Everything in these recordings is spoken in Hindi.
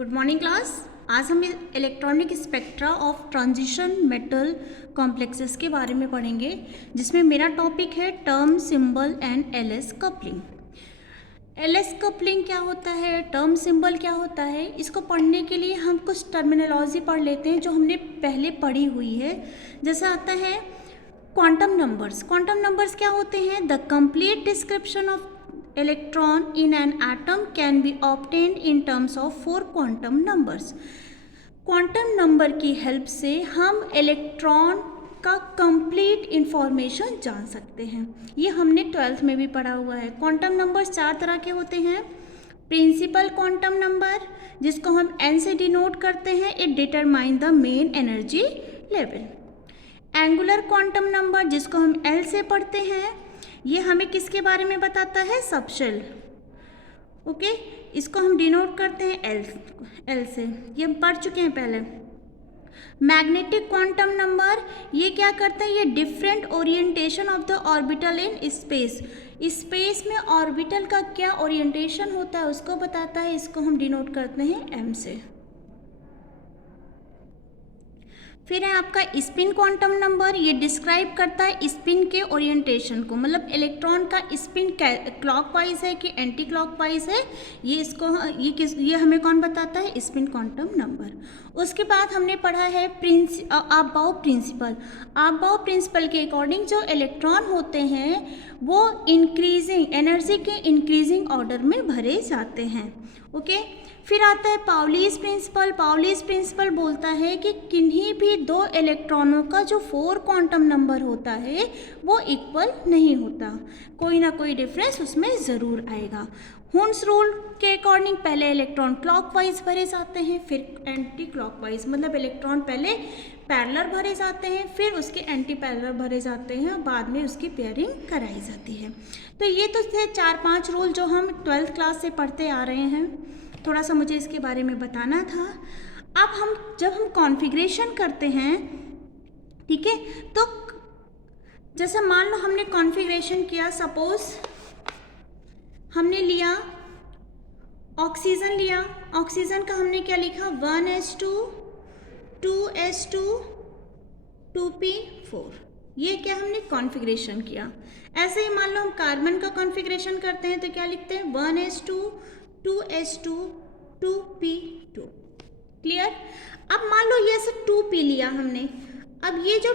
Good morning class. आज हम electronic spectra of transition metal complexes के बारे में पढ़ेंगे, जिसमें मेरा टॉपिक है term, symbol and LS coupling. LS coupling क्या होता है, टर्म सिंबल क्या होता है, इसको पढ़ने के लिए हम कुछ टर्मिनोलॉजी पढ़ लेते हैं जो हमने पहले पढ़ी हुई है। जैसे आता है क्वांटम नंबर्स। क्वांटम नंबर्स क्या होते हैं? The complete description of electron in an atom can be obtained in terms of 4 quantum numbers। Quantum number की हेल्प से हम इलेक्ट्रॉन का कंप्लीट इंफॉर्मेशन जान सकते हैं। ये हमने 12th में भी पढ़ा हुआ है। क्वांटम नंबर्स 4 तरह के होते हैं। प्रिंसिपल क्वांटम नंबर, जिसको हम n से डिनोट करते हैं, it determine the main energy level. Angular quantum number, जिसको हम L से पढ़ते हैं, ये हमें किसके बारे में बताता है? सबशेल। ओके, इसको हम डिनोट करते हैं एल से, ये हम पढ़ चुके हैं पहले। मैग्नेटिक क्वांटम नंबर, ये क्या करता है? ये different orientation of the orbital in space. Space में ऑर्बिटल का क्या ओरिएंटेशन होता है उसको बताता है। इसको हम डिनोट करते हैं एम से। फिर है आपका स्पिन क्वांटम नंबर। ये डिस्क्राइब करता है स्पिन के ओरिएंटेशन को, मतलब इलेक्ट्रॉन का स्पिन क्लॉकवाइज है कि एंटी क्लॉकवाइज है, ये हमें कौन बताता है? Spin quantum number. उसके बाद हमने पढ़ा है अबाउ प्रिंसिपल। अबाउ प्रिंसिपल के अकॉर्डिंग जो इलेक्ट्रॉन होते हैं वो इंक्रीजिंग एनर्जी के इंक्रीजिंग ऑर्डर में भरे जाते हैं। ओके, फिर आता है पाउलीज प्रिंसिपल। पाउलीज प्रिंसिपल बोलता है कि किन्हीं भी दो इलेक्ट्रॉनों का जो 4 क्वांटम नंबर होता है वो इक्वल नहीं होता, कोई ना कोई डिफरेंस उसमें ज़रूर आएगा। हुन्स रूल के अकॉर्डिंग पहले इलेक्ट्रॉन क्लॉकवाइज भरे जाते हैं, फिर एंटी क्लॉकवाइज, मतलब इलेक्ट्रॉन पहले पैरेलल भरे जाते हैं, फिर उसके एंटी पैरेलल भरे जाते हैं और बाद में उसकी पेयरिंग कराई जाती है। तो ये तो थे 4-5 रूल जो हम 12th क्लास से पढ़ते आ रहे हैं। थोड़ा सा मुझे इसके बारे में बताना था। अब जब हम कॉन्फ़िगरेशन करते हैं, ठीक है, तो जैसे मान लो हमने कॉन्फ़िगरेशन किया, सपोज हमने लिया ऑक्सीजन लिया। ऑक्सीजन का हमने क्या लिखा? 1s2 2s2 2p4। ये क्या हमने कॉन्फ़िगरेशन किया। ऐसे ही मान लो हम कार्बन का कॉन्फ़िगरेशन करते हैं तो क्या लिखते हैं? 1s2 2s2 2p2। क्लियर? अब मान लो ये से 2p लिया हमने। अब ये जो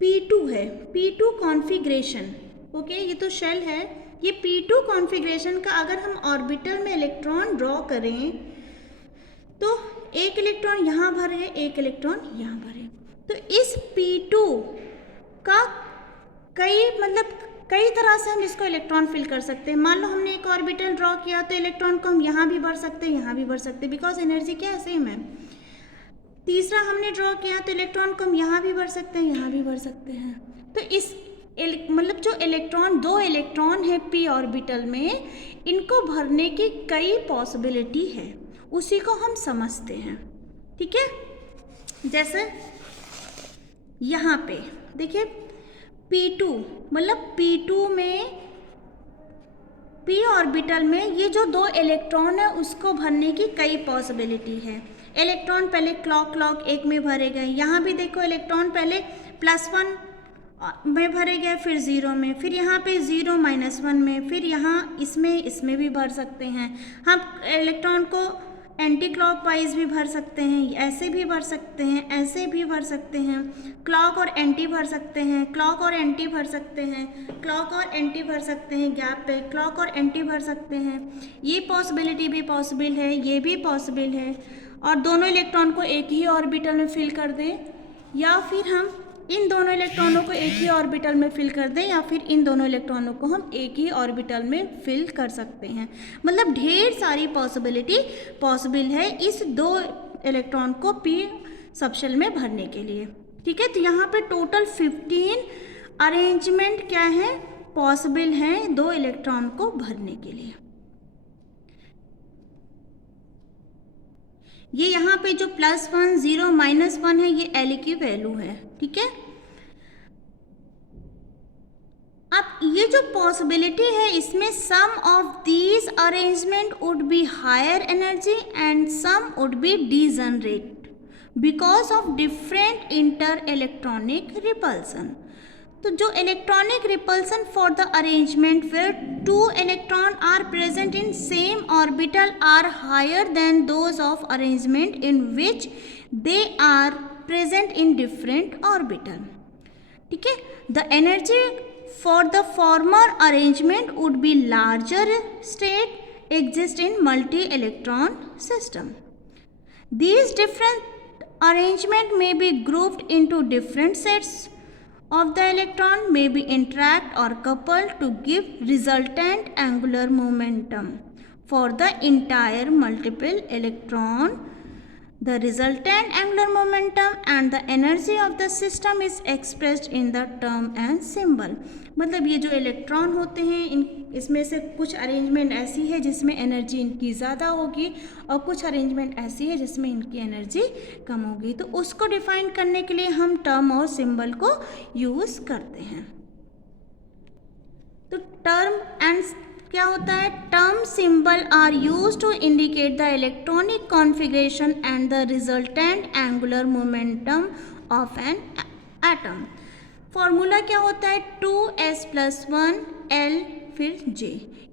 p2 है, p2 कॉन्फ़िगरेशन, ओके, ये तो शेल है, ये p2 कॉन्फ़िगरेशन का अगर हम ऑर्बिटल में इलेक्ट्रॉन ड्रॉ करें तो एक इलेक्ट्रॉन यहाँ भरे, एक इलेक्ट्रॉन यहाँ भरे, तो इस p2 का कई तरह से हम इसको इलेक्ट्रॉन फिल कर सकते हैं। मान लो हमने एक ऑर्बिटल ड्रॉ किया तो इलेक्ट्रॉन को हम यहाँ भी भर सकते हैं, यहाँ भी भर सकते हैं, बिकॉज एनर्जी क्या है? सेम है। तीसरा हमने ड्रॉ किया तो इलेक्ट्रॉन को हम यहाँ भी भर सकते हैं, यहाँ भी भर सकते हैं। तो इस मतलब जो इलेक्ट्रॉन, 2 इलेक्ट्रॉन है p ऑर्बिटल में, इनको भरने की कई पॉसिबिलिटी है, उसी को हम समझते हैं। ठीक है, जैसे यहाँ पे देखिए p2, मतलब p2 में p ऑर्बिटल में ये जो 2 इलेक्ट्रॉन है उसको भरने की कई पॉसिबिलिटी है। इलेक्ट्रॉन पहले क्लॉक एक में भरे गए, यहाँ भी देखो इलेक्ट्रॉन पहले +1 में भरे गए, फिर 0 में, फिर यहाँ पे 0 -1 में, फिर यहाँ इसमें भी भर सकते हैं। हम इलेक्ट्रॉन को एंटी क्लॉकवाइज भी भर सकते हैं, ऐसे भी भर सकते हैं, ऐसे भी भर सकते हैं, क्लॉक और एंटी भर सकते हैं, क्लॉक और एंटी भर सकते हैं, क्लॉक और एंटी भर सकते हैं, गैप पे क्लॉक और एंटी भर सकते हैं। ये पॉसिबिलिटी भी पॉसिबल है, ये भी पॉसिबल है। और दोनों इलेक्ट्रॉन को एक ही ऑर्बिटल में फिल कर दें, या फिर हम इन दोनों इलेक्ट्रॉनों को एक ही ऑर्बिटल में फिल कर दें, या फिर इन दोनों इलेक्ट्रॉनों को हम एक ही ऑर्बिटल में फिल कर सकते हैं। मतलब ढेर सारी पॉसिबिलिटी पॉसिबल है इस 2 इलेक्ट्रॉन को p सबशेल में भरने के लिए। ठीक है, तो यहाँ पे टोटल 15 अरेंजमेंट क्या है? पॉसिबल हैं 2 इलेक्ट्रॉन को भरने के लिए। ये यहाँ पे जो +1 0 -1 है, ये L की वैल्यू है। ठीक है, अब ये जो पॉसिबिलिटी है इसमें some of these arrangement would be higher energy and some would be degenerate because of different inter electronic repulsion. तो जो electronic repulsion for the arrangement where two electron are present in same orbital are higher than those of arrangement in which they are present in different orbital. ठीक है, the energy for the former arrangement would be larger state exist in multi electron system. These different arrangement may be grouped into different sets of the electron, may be interact or coupled to give resultant angular momentum for the entire multiple electron. The resultant angular momentum and the energy of the system is expressed in the term and symbol. मतलब ये जो इलेक्ट्रॉन होते हैं इसमें से कुछ अरेंजमेंट ऐसी है जिसमें एनर्जी इनकी ज़्यादा होगी और कुछ अरेंजमेंट ऐसी है जिसमें इनकी एनर्जी कम होगी। तो उसको डिफाइन करने के लिए हम टर्म और सिंबल को यूज़ करते हैं। तो टर्म एंड क्या होता है, term symbol are use to indicate the electronic configuration and the resultant angular momentum of an atom. Formula क्या होता है, 2s+1 L फिर J।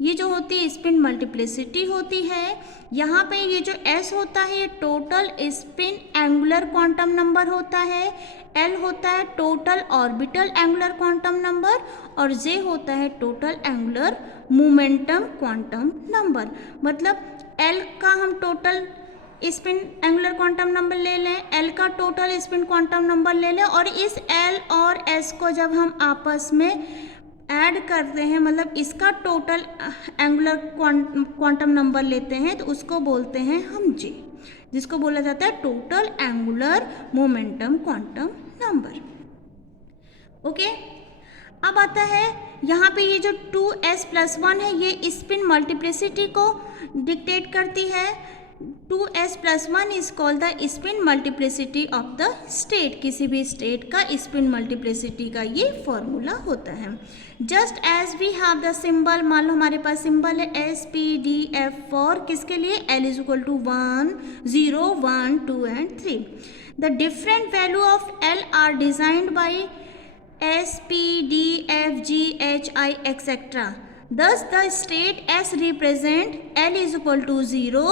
ये जो होती है स्पिन मल्टीप्लिसिटी होती है। यहाँ पे ये जो S होता है ये total spin angular quantum number होता है, L होता है total orbital angular quantum number और J होता है total angular momentum quantum number. मतलब L का हम total spin angular quantum number ले लें, L का टोटल स्पिन क्वांटम नंबर ले लें और इस L और S को जब हम आपस में ऐड करते हैं, मतलब इसका टोटल एंगुलर क्वांटम नंबर लेते हैं तो उसको बोलते हैं हम J, जिसको बोला जाता है total angular momentum quantum number. Okay, अब आता है यहाँ पे ये जो 2s+1 है ये स्पिन मल्टीप्लिसिटी को डिक्टेट करती है। 2s+1 is called the spin multiplicity of the state. किसी भी स्टेट का स्पिन मल्टीप्लिसिटी का ये फॉर्मूला होता है। Just as we have the symbol, मान लो हमारे पास सिंबल है SPDF फॉर किसके लिए, L = 1, 0, 1, 2 and 3। The different value of L are designed by S, P, D, F, G, H, I etc. Thus the state S represent L = 0,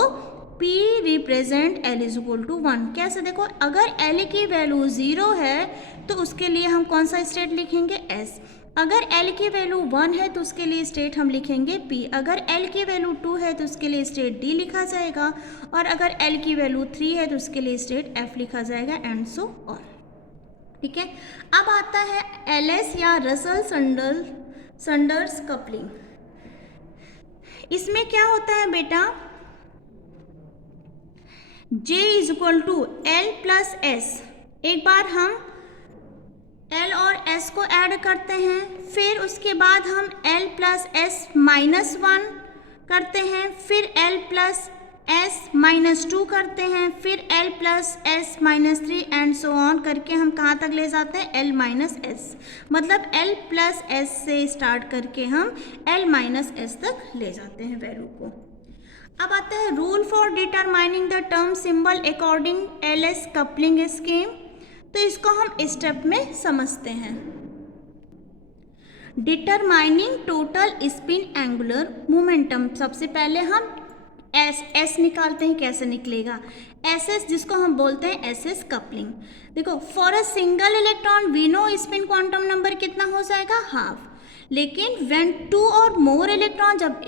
P represent L = 1। कैसे देखो, अगर L की वैल्यू 0 है तो उसके लिए हम कौन सा स्टेट लिखेंगे, S। अगर L की वैल्यू 1 है तो उसके लिए स्टेट हम लिखेंगे P। अगर L की वैल्यू 2 है तो उसके लिए स्टेट D लिखा जाएगा और अगर L की वैल्यू 3 है तो उसके लिए स्टेट F लिखा जाएगा एंड सो ऑन। ठीक है, अब आता है LS या रसल संडर्स कपलिंग। इसमें क्या होता है बेटा, J = L+S। एक बार हम L और S को ऐड करते हैं, फिर उसके बाद हम L+S-1 करते हैं, फिर L+S-2 करते हैं, फिर L+S-3 एंड सो ऑन करके हम कहाँ तक ले जाते हैं, L-S। मतलब L+S से स्टार्ट करके हम L-S तक ले जाते हैं वैल्यू को। अब आता है rule for determining the term symbol according LS coupling scheme. तो इसको हम स्टेप में समझते हैं। Determining total spin angular momentum, सबसे पहले हम S निकालते हैं। कैसे निकलेगा, SS जिसको हम बोलते हैं SS कपलिंग। देखो, for a single electron we know spin quantum number कितना हो जाएगा, हाफ। लेकिन व्हेन 2 और मोर इलेक्ट्रॉन, जब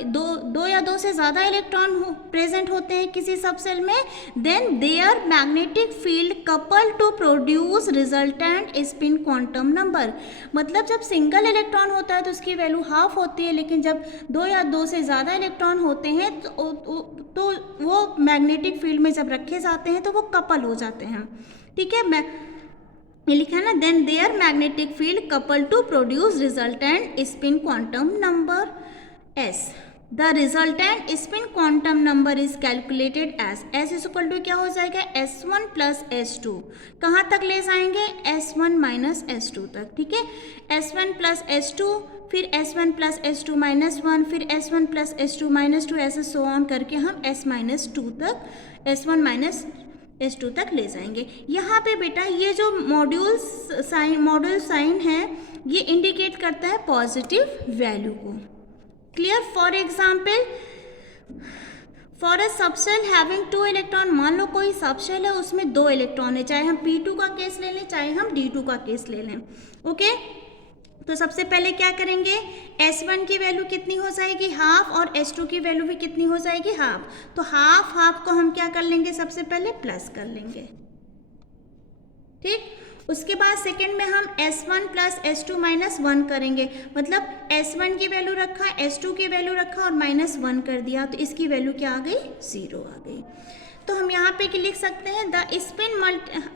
दो या दो से ज़्यादा इलेक्ट्रॉन प्रेजेंट होते हैं किसी सबसेल में, then there magnetic field couple to produce resultant spin quantum number. मतलब जब सिंगल इलेक्ट्रॉन होता है तो उसकी वैल्यू हाफ होती है, लेकिन जब 2 या 2 से ज़्यादा इलेक्ट्रॉन होते हैं तो वो मैग्नेटिक फील्ड में जब रखे जाते हैं तो वो कपल हो जाते हैं। ठीक है, मैं ये लिखा है ना, then there magnetic field couple to produce resultant spin quantum number S। The resultant spin quantum number is calculated as S = क्या हो जाएगा, S1 + S2। कहाँ तक ले जाएंगे, S1 - S2 तक। ठीक है, S1 + S2 फिर S1 प्लस S2 माइनस 1, फिर S1 प्लस S2 माइनस 2, ऐसे सो ऑन करके हम S माइनस 2 तक, S1 माइनस S2 तक ले जाएंगे। यहाँ पे बेटा ये जो मॉड्यूल साइन है ये इंडिकेट करता है पॉजिटिव वैल्यू को। Clear? For example, for a subshell having 2 electron, मान लो कोई सबशेल है उसमें 2 इलेक्ट्रॉन है, चाहे हम P2 का केस ले लें चाहे हम D2 का केस ले लें। ओके, तो सबसे पहले क्या करेंगे, S1 की वैल्यू कितनी हो जाएगी, हाफ, और S2 की वैल्यू भी कितनी हो जाएगी, हाफ। तो हाफ हाफ को हम क्या कर लेंगे, सबसे पहले प्लस कर लेंगे। ठीक, उसके बाद सेकेंड में हम S1 प्लस S2 माइनस 1 करेंगे, मतलब S1 की वैल्यू रखा, S2 की वैल्यू रखा और माइनस 1 कर दिया, तो इसकी वैल्यू क्या आ गई, 0 आ गई। तो हम यहाँ पे लिख सकते हैं द स्पिन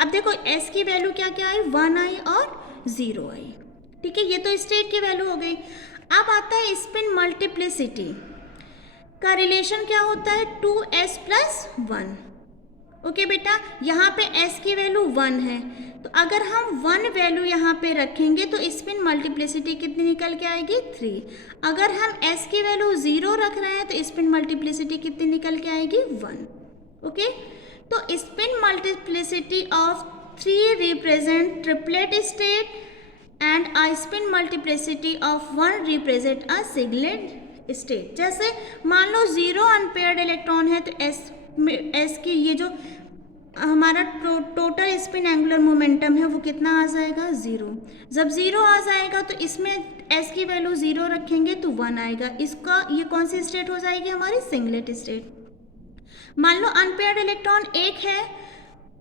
अब देखो S की वैल्यू क्या क्या आई, 1 आई और 0 आई। ठीक है, ये तो स्टेट की वैल्यू हो गई। अब आता है स्पिन मल्टीप्लिसिटी का रिलेशन क्या होता है, 2s प्लस 1। ओके बेटा, यहाँ पे s की वैल्यू 1 है, तो अगर हम 1 वैल्यू यहाँ पे रखेंगे तो स्पिन मल्टीप्लिसिटी कितनी निकल के आएगी, 3। अगर हम s की वैल्यू 0 रख रहे हैं तो स्पिन मल्टीप्लिसिटी कितनी निकल के आएगी, 1। ओके, तो spin multiplicity of 3 represent triplet state and a spin multiplicity of 1 represent a singlet state। जैसे मान लो 0 अनपेयर्ड इलेक्ट्रॉन है तो S की ये जो हमारा टोटल स्पिन एंगुलर मोमेंटम है वो कितना आ जाएगा, 0। जब 0 आ जाएगा तो इसमें S की वैल्यू 0 रखेंगे तो 1 आएगा। इसका ये कौन सी स्टेट हो जाएगी, हमारी सिंगलेट स्टेट। मान लो अनपेयर्ड इलेक्ट्रॉन 1 है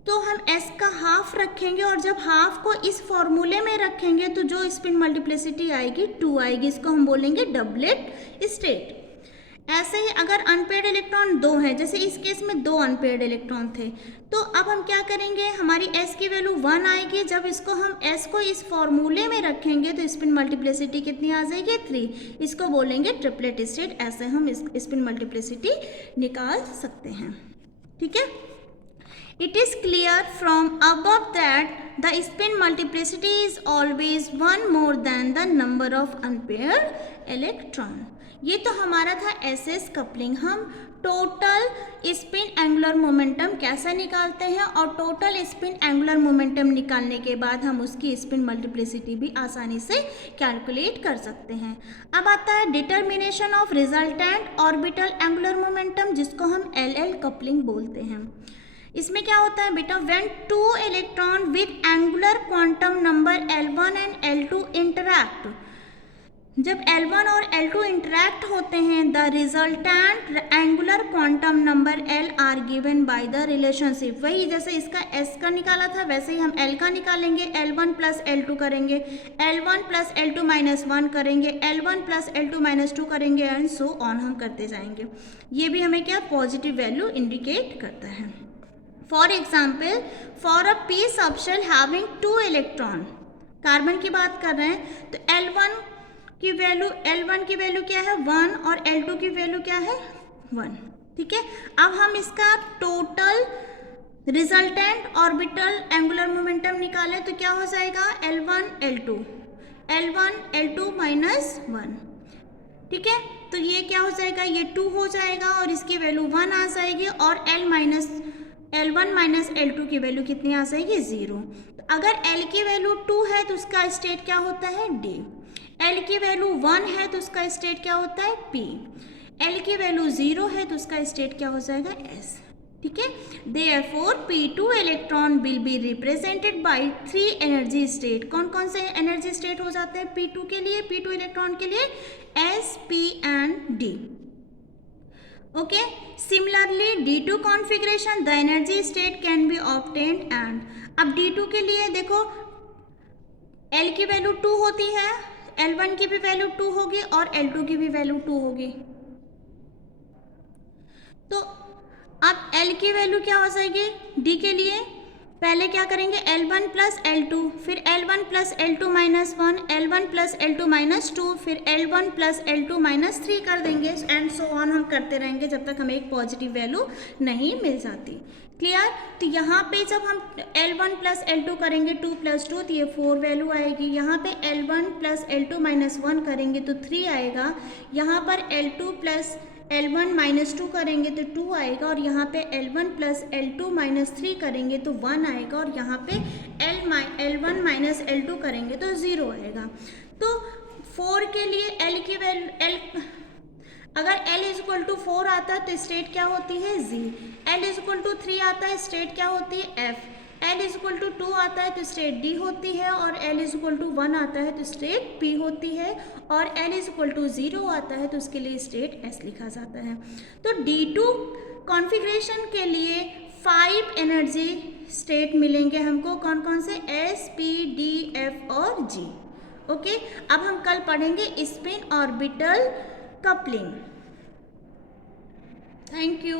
तो हम S का हाफ रखेंगे, और जब हाफ को इस फॉर्मूले में रखेंगे तो जो स्पिन मल्टीप्लिसिटी आएगी 2 आएगी, इसको हम बोलेंगे डबलेट स्टेट। ऐसे ही अगर अनपेयर्ड इलेक्ट्रॉन 2 है, जैसे इस केस में 2 अनपेयर्ड इलेक्ट्रॉन थे, तो अब हम क्या करेंगे, हमारी S की वैल्यू 1 आएगी, जब इसको हम S को इस फॉर्मूले में रखेंगे तो स्पिन मल्टीप्लिसिटी कितनी आ जाएगी, 3। इसको बोलेंगे ट्रिपलेट स्टेट। ऐसे हम इस स्पिन मल्टीप्लिसिटी निकाल सकते हैं। ठीक है, it is clear from above that the spin multiplicity is always 1 more than the number of unpaired electron। ये तो हमारा था SS कपलिंग। हम टोटल स्पिन एंगुलर मोमेंटम कैसे निकालते हैं, और टोटल स्पिन एंगुलर मोमेंटम निकालने के बाद हम उसकी स्पिन मल्टीप्लिसिटी भी आसानी से कैलकुलेट कर सकते हैं। अब आता है determination of resultant orbital angular momentum, जिसको हम LL कपलिंग बोलते हैं। इसमें क्या होता है बेटा, when 2 electron with angular quantum number L1 and L2 interact, जब L1 और L2 इंटरैक्ट होते हैं, the resultant angular quantum number L are given by the relationship. वही जैसे इसका S का निकाला था वैसे ही हम L का निकालेंगे, L1 प्लस L2 करेंगे, L1 प्लस L2 माइनस 1 करेंगे, L1 प्लस L2 माइनस 2 करेंगे, एंड सो ऑन हम करते जाएंगे। ये भी हमें क्या पॉजिटिव वैल्यू इंडिकेट करता है। For example, for a p subshell having 2 electron, carbon की बात कर रहे हैं, तो L1 की वैल्यू क्या है, 1, और L2 की वैल्यू क्या है, 1। ठीक है, अब हम इसका total resultant orbital angular momentum निकालें तो क्या हो जाएगा, L1 L2 माइनस 1। ठीक है, तो ये क्या हो जाएगा, ये 2 हो जाएगा और इसकी वैल्यू 1 आ जाएगी, और L1 माइनस L2 की वैल्यू कितनी आ जाएगी, 0। तो अगर L की वैल्यू 2 है तो उसका स्टेट क्या होता है, D। L की वैल्यू 1 है तो उसका स्टेट क्या होता है, P। L की वैल्यू 0 है तो उसका स्टेट क्या हो जाएगा, S। ठीक है, therefore P2 electron will be represented by 3 energy state. कौन कौन से एनर्जी स्टेट हो जाते हैं P2 के लिए, P2 इलेक्ट्रॉन के लिए, S, P and D। Okay, similarly D2 configuration the energy state can be obtained and. अब D2 के लिए देखो, L की वैल्यू 2 होती है, L1 की भी वैल्यू 2 होगी और L2 की भी वैल्यू 2 होगी। तो अब L की वैल्यू क्या हो जाएगी D के लिए, पहले क्या करेंगे L1 प्लस L2, फिर L1 plus L2 minus 1, L1 plus L2 minus 2, फिर L1 प्लस L2 माइनस 3 कर देंगे एंड सो ऑन हम करते रहेंगे जब तक हमें एक पॉजिटिव वैल्यू नहीं मिल जाती। क्लियर? तो यहाँ पे जब हम L1 प्लस L2 करेंगे 2 प्लस 2 तो ये 4 वैल्यू आएगी। यहाँ पे L1 प्लस L2 माइनस 1 करेंगे तो 3 आएगा। यहाँ पर L2 प्लस L1 माइनस 2 करेंगे तो 2 आएगा और यहाँ पे L1 प्लस L2 माइनस 3 करेंगे तो 1 आएगा और यहाँ पे L1 माइनस L2 करेंगे तो 0 आएगा। तो 4 के लिए L की वैल्यू अगर L इज इक्वल टू 4 आता है तो स्टेट क्या होती है Z, L is equal to 3 आता है स्टेट क्या होती है F, L is equal to 2 आता है तो स्टेट D होती है और L इज इक्वल टू 1 आता है तो स्टेट P होती है और L इज इक्वल टू 0 आता है तो उसके लिए स्टेट S लिखा जाता है। तो D2 कॉन्फ़िगरेशन के लिए 5 एनर्जी स्टेट मिलेंगे हमको, कौन कौन से, S, P, D, F और G। ओके, अब हम कल पढ़ेंगे spin orbital coupling. Thank you.